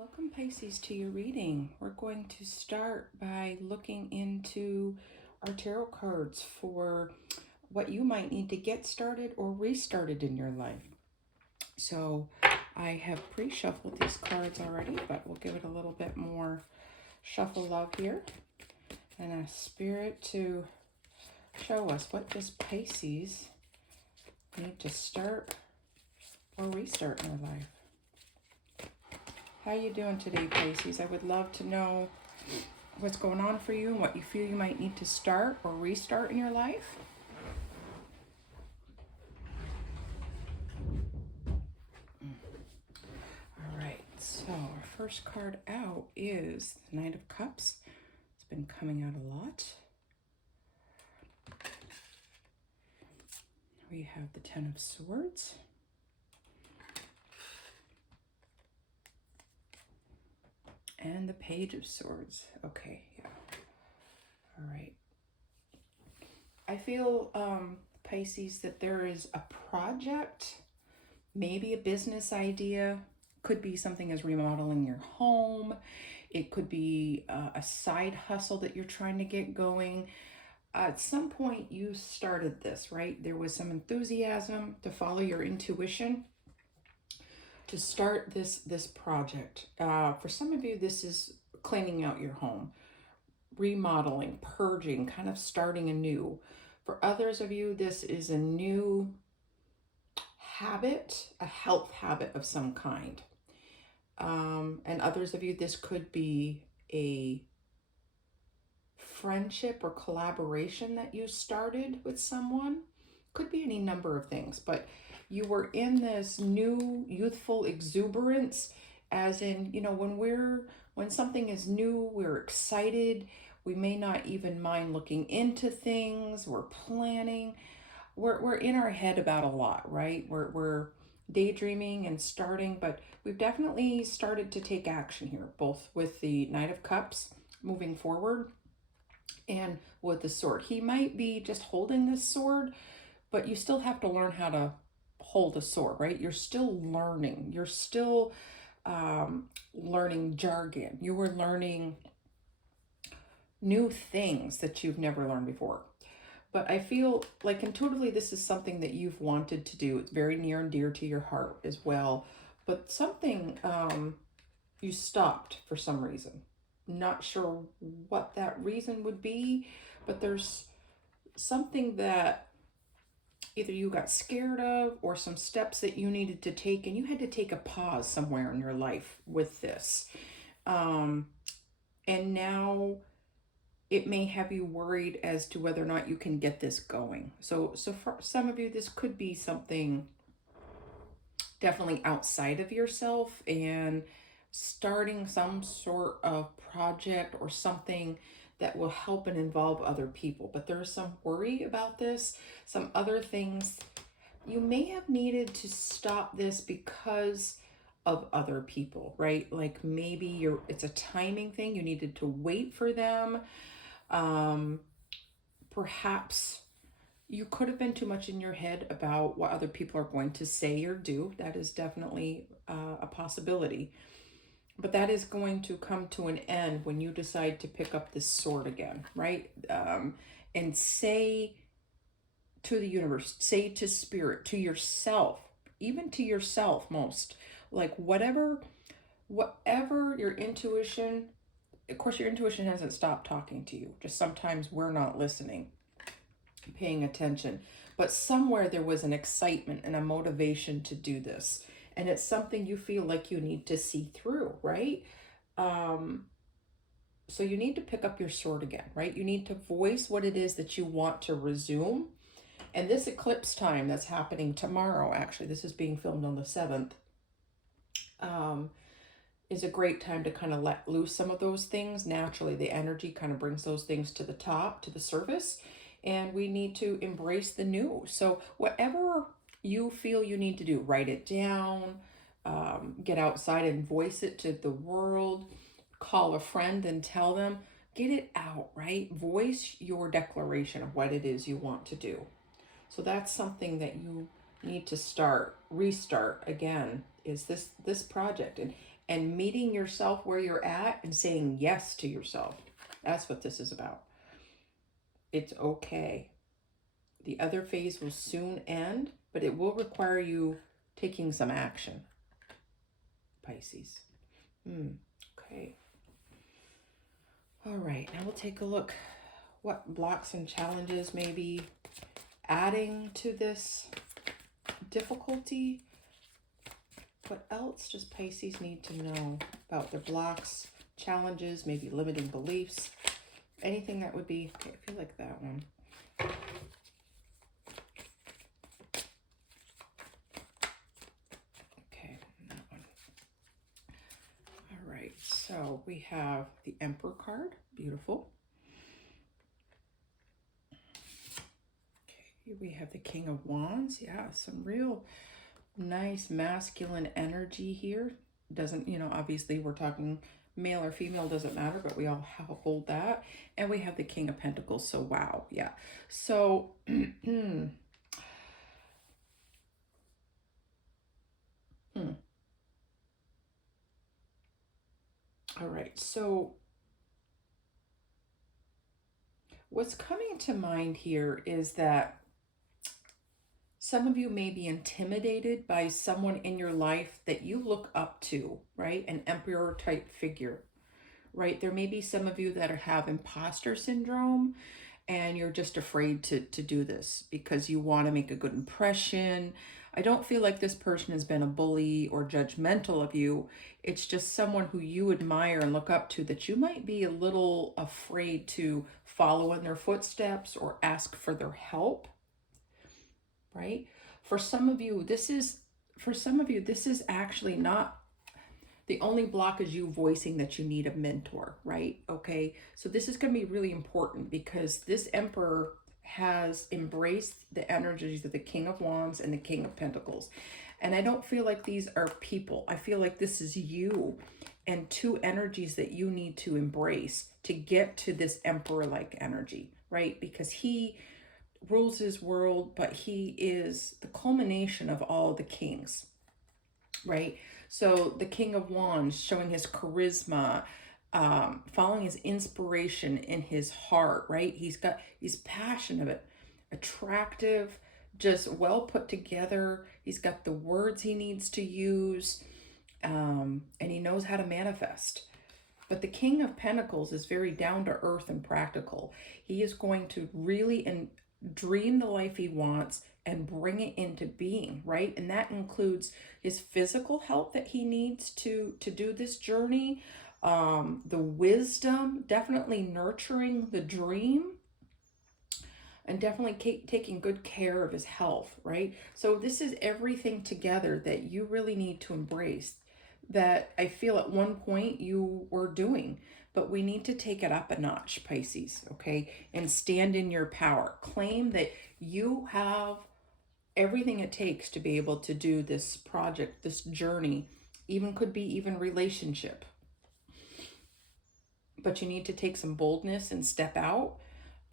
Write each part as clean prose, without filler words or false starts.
Welcome, Pisces, to your reading. We're going to start by looking into our tarot cards for what you might need to get started or restarted in your life. So I have pre-shuffled these cards already, but we'll give it a little bit more shuffle love here. And a spirit to show us what does Pisces need to start or restart in their life. How you doing today, Pisces? I would love to know what's going on for you and what you feel you might need to start or restart in your life. All right, so our first card out is the Knight of Cups. It's been coming out a lot. We have the Ten of Swords. And the Page of Swords. Okay, yeah. All right. I feel, Pisces, that there is a project, maybe a business idea. Could be something as remodeling your home. It could be a side hustle that you're trying to get going. At some point you started this, right? There was some enthusiasm to follow your intuition to start this project. For some of you, this is cleaning out your home, remodeling, purging, kind of starting anew. For others of you, this is a new habit, a health habit of some kind. And others of you, this could be a friendship or collaboration that you started with someone. Could be any number of things, but you were in this new youthful exuberance, as in, you know, when something is new, we're excited. We may not even mind looking into things. We're planning. We're in our head about a lot, right? We're daydreaming and starting, but we've definitely started to take action here, both with the Knight of Cups moving forward and with the sword. He might be just holding this sword, but you still have to learn how to hold a sword, right? You're still learning. You're still learning jargon. You were learning new things that you've never learned before. But I feel like intuitively this is something that you've wanted to do. It's very near and dear to your heart as well. But something you stopped for some reason. Not sure what that reason would be, but there's something that either you got scared of or some steps that you needed to take, and you had to take a pause somewhere in your life with this. And now it may have you worried as to whether or not you can get this going. So for some of you, this could be something definitely outside of yourself and starting some sort of project or something that will help and involve other people. But there's some worry about this, some other things. You may have needed to stop this because of other people, right? Like maybe it's a timing thing. You needed to wait for them. Perhaps you could have been too much in your head about what other people are going to say or do. That is definitely a possibility. But that is going to come to an end when you decide to pick up this sword again, right? And say to the universe, say to spirit, to yourself, even to yourself most, like whatever your intuition, of course your intuition hasn't stopped talking to you, just sometimes we're not listening, paying attention, but somewhere there was an excitement and a motivation to do this, and it's something you feel like you need to see through, right? So you need to pick up your sword again, right? You need to voice what it is that you want to resume. And this eclipse time that's happening tomorrow, actually, this is being filmed on the 7th, is a great time to kind of let loose some of those things. Naturally, the energy kind of brings those things to the top, to the surface, and we need to embrace the new. So whatever you feel you need to do, write it down, get outside and voice it to the world, call a friend and tell them, get it out, right? Voice your declaration of what it is you want to do. So that's something that you need to restart again, is this project. and meeting yourself where you're at and saying yes to yourself. That's what this is about. It's okay. The other phase will soon end, but it will require you taking some action, Pisces. Okay. All right, now we'll take a look what blocks and challenges may be adding to this difficulty. What else does Pisces need to know about their blocks, challenges, maybe limiting beliefs? Anything that would be, okay, I feel like that one. Okay, that one. All right, so we have the Emperor card, beautiful. Okay, we have the King of Wands, yeah, some real nice masculine energy here. Doesn't, you know, obviously we're talking male or female, doesn't matter, but we all hold that. And we have the King of Pentacles, so wow, yeah. So all right, so what's coming to mind here is that some of you may be intimidated by someone in your life that you look up to, right? An emperor type figure, right? There may be some of you that have imposter syndrome and you're just afraid to do this because you want to make a good impression. I don't feel like this person has been a bully or judgmental of you. It's just someone who you admire and look up to that you might be a little afraid to follow in their footsteps or ask for their help, right? For some of you, this is actually not the only block is you voicing that you need a mentor, right? Okay, so this is going to be really important because this Emperor has embraced the energies of the King of Wands and the King of Pentacles. And I don't feel like these are people. I feel like this is you and two energies that you need to embrace to get to this Emperor-like energy, right? Because he rules his world, but he is the culmination of all the kings, right? So the King of Wands showing his charisma, following his inspiration in his heart, right? He's passionate, attractive, just well put together. He's got the words he needs to use, and he knows how to manifest. But the King of Pentacles is very down to earth and practical. He is going to really dream the life he wants and bring it into being, right? And that includes his physical health that he needs to do this journey, the wisdom, definitely nurturing the dream, and definitely taking good care of his health, right? So this is everything together that you really need to embrace, that I feel at one point you were doing, but we need to take it up a notch, Pisces, okay? And stand in your power. Claim that you have everything it takes to be able to do this project, this journey, could be even relationship. But you need to take some boldness and step out.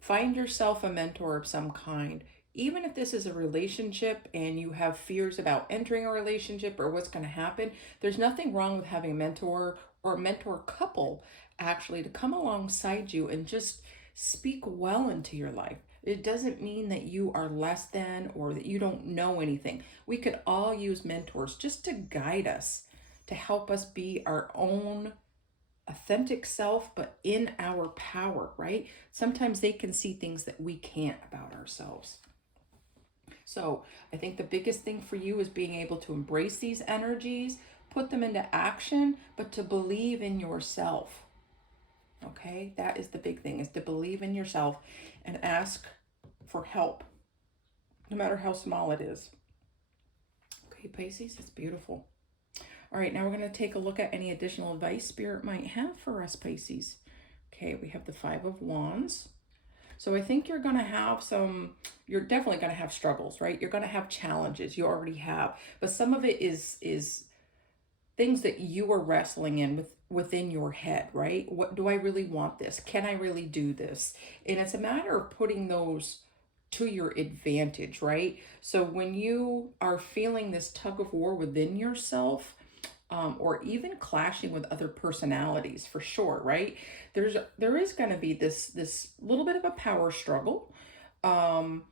Find yourself a mentor of some kind. Even if this is a relationship and you have fears about entering a relationship or what's going to happen, there's nothing wrong with having a mentor or a mentor couple actually to come alongside you and just speak well into your life. It doesn't mean that you are less than or that you don't know anything. We could all use mentors just to guide us, to help us be our own authentic self, but in our power, right? Sometimes they can see things that we can't about ourselves. So I think the biggest thing for you is being able to embrace these energies, put them into action, but to believe in yourself. Okay, that is the big thing, is to believe in yourself and ask for help, no matter how small it is. Okay, Pisces, it's beautiful. All right, now we're going to take a look at any additional advice Spirit might have for us, Pisces. Okay, we have the Five of Wands. So I think you're definitely going to have struggles, right? You're going to have challenges. You already have. But some of it is things that you are wrestling within your head, right? What do I really want this? Can I really do this? And it's a matter of putting those to your advantage, right? So when you are feeling this tug of war within yourself, or even clashing with other personalities for sure, right? There is going to be this little bit of a power struggle, um,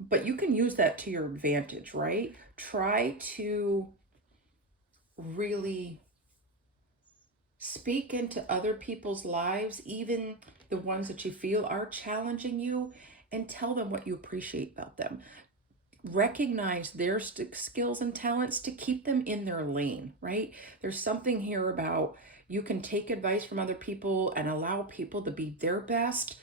but you can use that to your advantage, right? Try to really speak into other people's lives, even the ones that you feel are challenging you, and tell them what you appreciate about them. Recognize their skills and talents to keep them in their lane, right? There's something here about you can take advice from other people and allow people to be their best,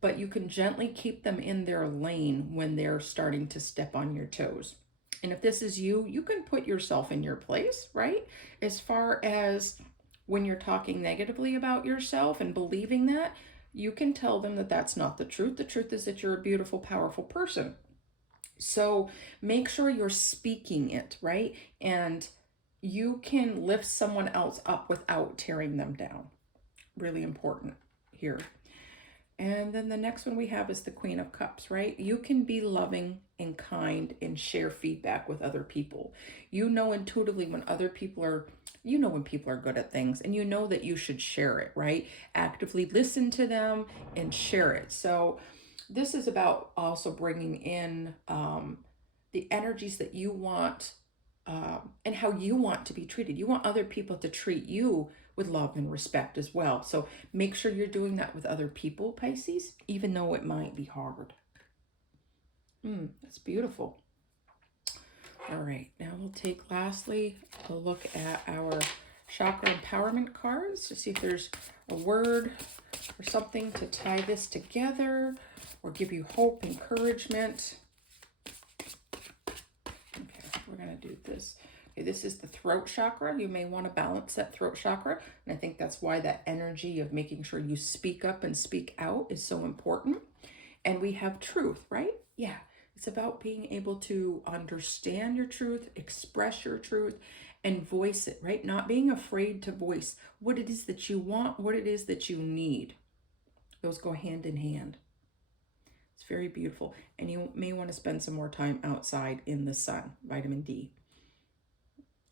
but you can gently keep them in their lane when they're starting to step on your toes. And if this is you, you can put yourself in your place, right? As far as when you're talking negatively about yourself and believing that, you can tell them that that's not the truth. The truth is that you're a beautiful, powerful person. So make sure you're speaking it, right? And you can lift someone else up without tearing them down. Really important here. And then the next one we have is the Queen of Cups, right? You can be loving and kind and share feedback with other people. You know intuitively when other people are, you know when people are good at things, and you know that you should share it, right? Actively listen to them and share it. So this is about also bringing in the energies that you want, and how you want to be treated. You want other people to treat you with love and respect as well. So make sure you're doing that with other people, Pisces, even though it might be hard. That's beautiful. All right, now we'll take lastly a look at our chakra empowerment cards to see if there's a word or something to tie this together or give you hope, encouragement. Okay, we're going to do this. Okay, this is the throat chakra. You may want to balance that throat chakra. And I think that's why that energy of making sure you speak up and speak out is so important. And we have truth, right? Yeah. It's about being able to understand your truth, express your truth, and voice it, right? Not being afraid to voice what it is that you want, what it is that you need. Those go hand in hand. It's very beautiful. And you may want to spend some more time outside in the sun, vitamin D.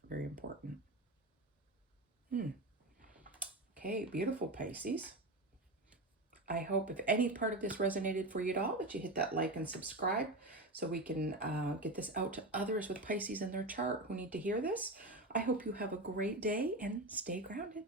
Very important. Okay, beautiful, Pisces. I hope if any part of this resonated for you at all, that you hit that like and subscribe so we can get this out to others with Pisces in their chart who need to hear this. I hope you have a great day and stay grounded.